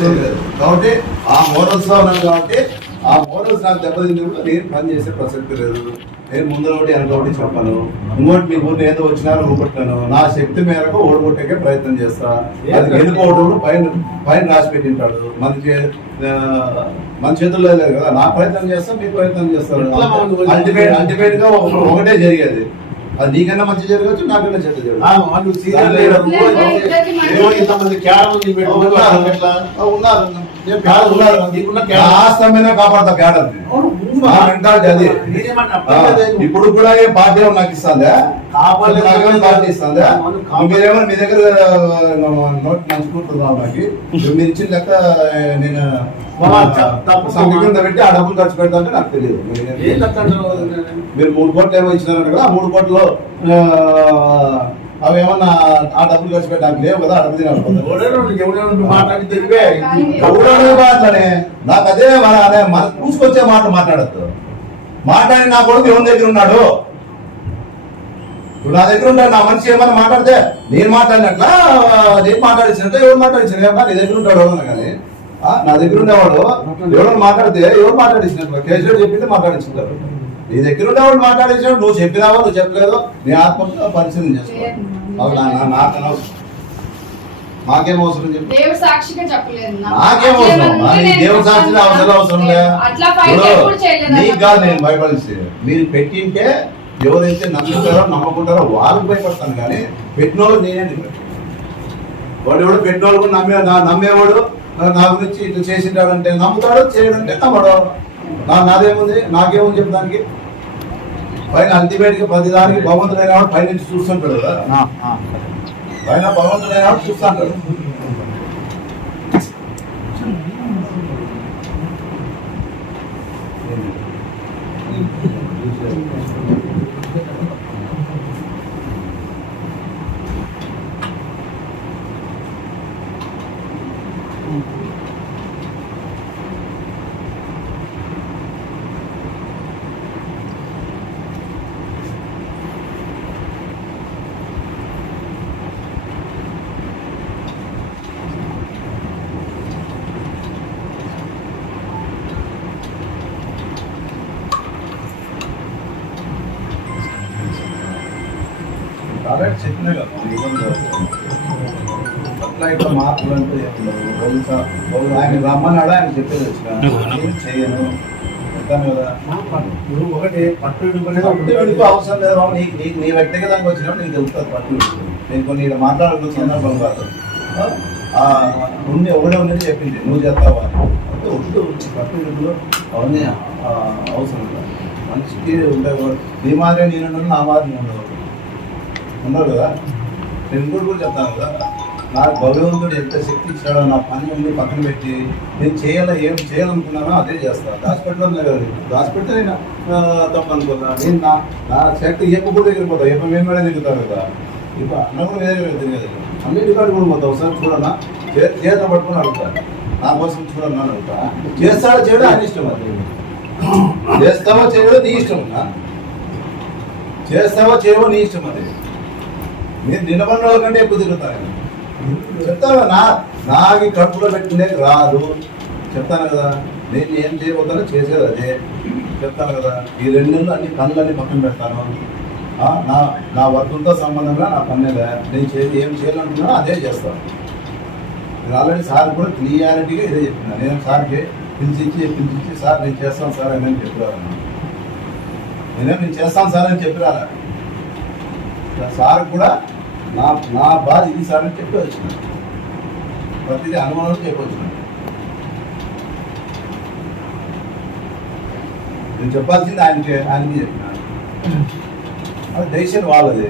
అవసరం లేదు. కాబట్టి ఆ మోడల్స్లో ఉన్నాను కాబట్టి ఆ మోడల్స్ నాకు దెబ్బతిన్నప్పుడు నేను పని చేసే ప్రసక్తి లేదు. నేను ముందర ఒకటి వెనక ఒకటి చెప్పను. ఇంకోటి మీ ఊరిని ఏదో వచ్చినారో ఊపట్టాను నా శక్తి మేరకు ఓడగొట్టే ప్రయత్నం చేస్తా. అది గెలుపోవడం పైన పైన రాసి పెట్టింటాడు. మన మన చేతుల్లో లేదు కదా. నా ప్రయత్నం చేస్తా మీ ప్రయత్నం చేస్తారు మనం- అల్టిమేట్ అల్టిమేట్గా ఒక- ఒకటే జరిగేది. అది నీకన్నా మంచి జరగచ్చు నాకన్నా చెడ్డ ఆ, జరగచ్చు ఉన్నారు. ఆస్తమైనా కాపాడతా క్యాడర్. మెంటాలిటీ అది. ఇప్పుడు కూడా ఏ పార్టీ నాకు ఇస్తుందా. నాకేమో పార్టీ ఇస్తుందా. మీరేమో మీ దగ్గర నోట్ మంచుకుంటున్నావు నాకు మీరు ఇచ్చిన లెక్క నేను పెట్టి ఆ డబ్బులు ఖర్చు పెడతా అంటే నాకు తెలియదు. మీరేం- మూడు కోట్లు ఏమో ఇచ్చినారంట కదా ఆ మూడు కోట్లు అవి ఏమన్నా ఆ డబ్బులు ఖర్చు పెట్టడానికి లేవు కదా తినాలి. ఎవడో మాటలనే నాకు అదే అదే మన పూసుకొచ్చే మాట మాట్లాడద్దు. మాట్లాడి నా కొడుకు ఎవరి దగ్గర ఉన్నాడు? ఇప్పుడు నా దగ్గర ఉంటాడు నా మనిషి ఏమన్నా మాట్లాడితే నేను మాట్లాడినట్లా నేను మాట్లాడించినట్టు ఎవరు మాట్లాడించిన ఏమన్నా నీ దగ్గర ఉంటాడు ఎవరన్నా కానీ? నా దగ్గర ఉండేవాడు. ఎవరైనా మాట్లాడితే ఎవరు మాట్లాడించినట్లు కేసీఆర్ చెప్పింది మాట్లాడించుకుంటారు నీ దగ్గర ఉండేవాడు మాట్లాడించాడు నువ్వు చెప్పినావా నువ్వు చెప్పలేదు? నీ ఆత్మ పరిశీలన చేసుకో. అది నా- నా- నాకు అనవసరం. మాకేం అవసరం చెప్పు. దేవుడు సాక్షిగా చెప్పలేదు. నాకు. అవసరం? అవసరం అవసరం నీకు కాదు నేను మీరు పెట్టింటే ఎవరైతే నమ్ముతారో నమ్మకుంటారో వాళ్ళకి భయపడతాను కానీ పెట్టిన వాళ్ళు నేనే. వాడు ఎవడు పెట్టిన వాళ్ళు నమ్మే నమ్మేవాడు నా నా గురించి ఇట్లా చేసింటాడంటే నమ్ముతాడు చేయడంటే నమ్మడు. నా నాదేముంది? నాకేముంది చెప్పడానికి? పైన అల్టిమేట్గా ప్రతి దానికి భగవంతుడైన వాడు పైన నుంచి చూస్తుంటాడు కదా పైన భగవంతుడైన వాడు చూస్తుంటాడు. ఆల్రెడీ చెప్పినా కదా. అట్లా ఇట్లా మార్పులు అంటూ ఆయన రమ్మన్నాడు ఆయన చెప్పేది వచ్చిన. నేను చేయను? చెప్తాను కదా? ఇప్పుడు ఒకటి పట్టు విడుపు అవసరం లేదు. నీకు నీకు నీ వ్యక్తిగతంగా వచ్చినప్పుడు నీకు తెలుస్తుంది పట్టు విడుపు. నేను కొన్ని ఇక్కడ మాట్లాడుతున్న సందర్భం కాదు ఉంది ఒకటే ఉన్నది చెప్పింది. నువ్వు చేస్తావా? అంటే వద్దు పట్టు విడుపులో అవన్నీ అవసరం లేదు. మనిషికి ఉంటాయి నీ మాదిరి నేను నా మాదిరి ఉండవు ఉన్నారు కదా? నేను ఇంకోటి కూడా చెప్తాను కదా? నాకు భగవంతుడు ఎంత శక్తి ఇచ్చాడో నా పని ఉంది పక్కన పెట్టి. నేను చేయాలా ఏం చేయాలనుకున్నానో అదే చేస్తాను దాచిపెట్టడం లేదు కదా. దాచిపెడితే నేను ఆ, నేను నా నా శక్తి ఎప్పు కూడా దగ్గర ఎప్పుడు మేము కూడా దిగుతారు కదా. ఇప్పుడు అన్న కూడా వేరే వేరే కదా అన్ని రికార్డు కూడా పోతావు సార్ చూడన్నా. చేత పట్టుకుని అడుగుతా. నా కోసం చూడన్నా అని అడుగుతా. చేస్తాడో చేయడం? ఆయన ఇష్టం అది. చేస్తావో చేయడం? నీ ఇష్టం చేస్తావో చేయవో? నీ ఇష్టం అది. మీరు నిలబడిన వాళ్ళ కంటే ఎక్కువ తిరుగుతాను చెప్తాను నా నాకు కట్టులో కడుపులో పెట్టుకునే రాదు చెప్తాను కదా నేను ఏం చేయబోతానో చేసేది అదే. చెప్తాను కదా ఈ రెండు అన్ని పనులన్నీ పక్కన పెడతాను. నా నా వర్గంతో సంబంధంగా నా పన్నెలే నేను చే ఏం చేయాలనుకున్నా అదే చేస్తాను. నేను ఆల్రెడీ సార్ కూడా క్లియారిటీగా ఇదే చెప్పిన నేను సార్కి పిలిచించి పిలిచించి సార్ నేను చేస్తాను సార్ అని నేను చెప్పిరాను నేనే నేను చేస్తాను సార్ అని చెప్పిరాలా సార్ కూడా నా నా బాధ ఇది సార్ అని చెప్పి వచ్చిన ప్రతిదీ అనుమానం చెప్పి వచ్చిన నేను చెప్పాల్సింది ఆయనకి ఆయనకి చెప్పిన అది డెసిషన్ వాళ్ళది.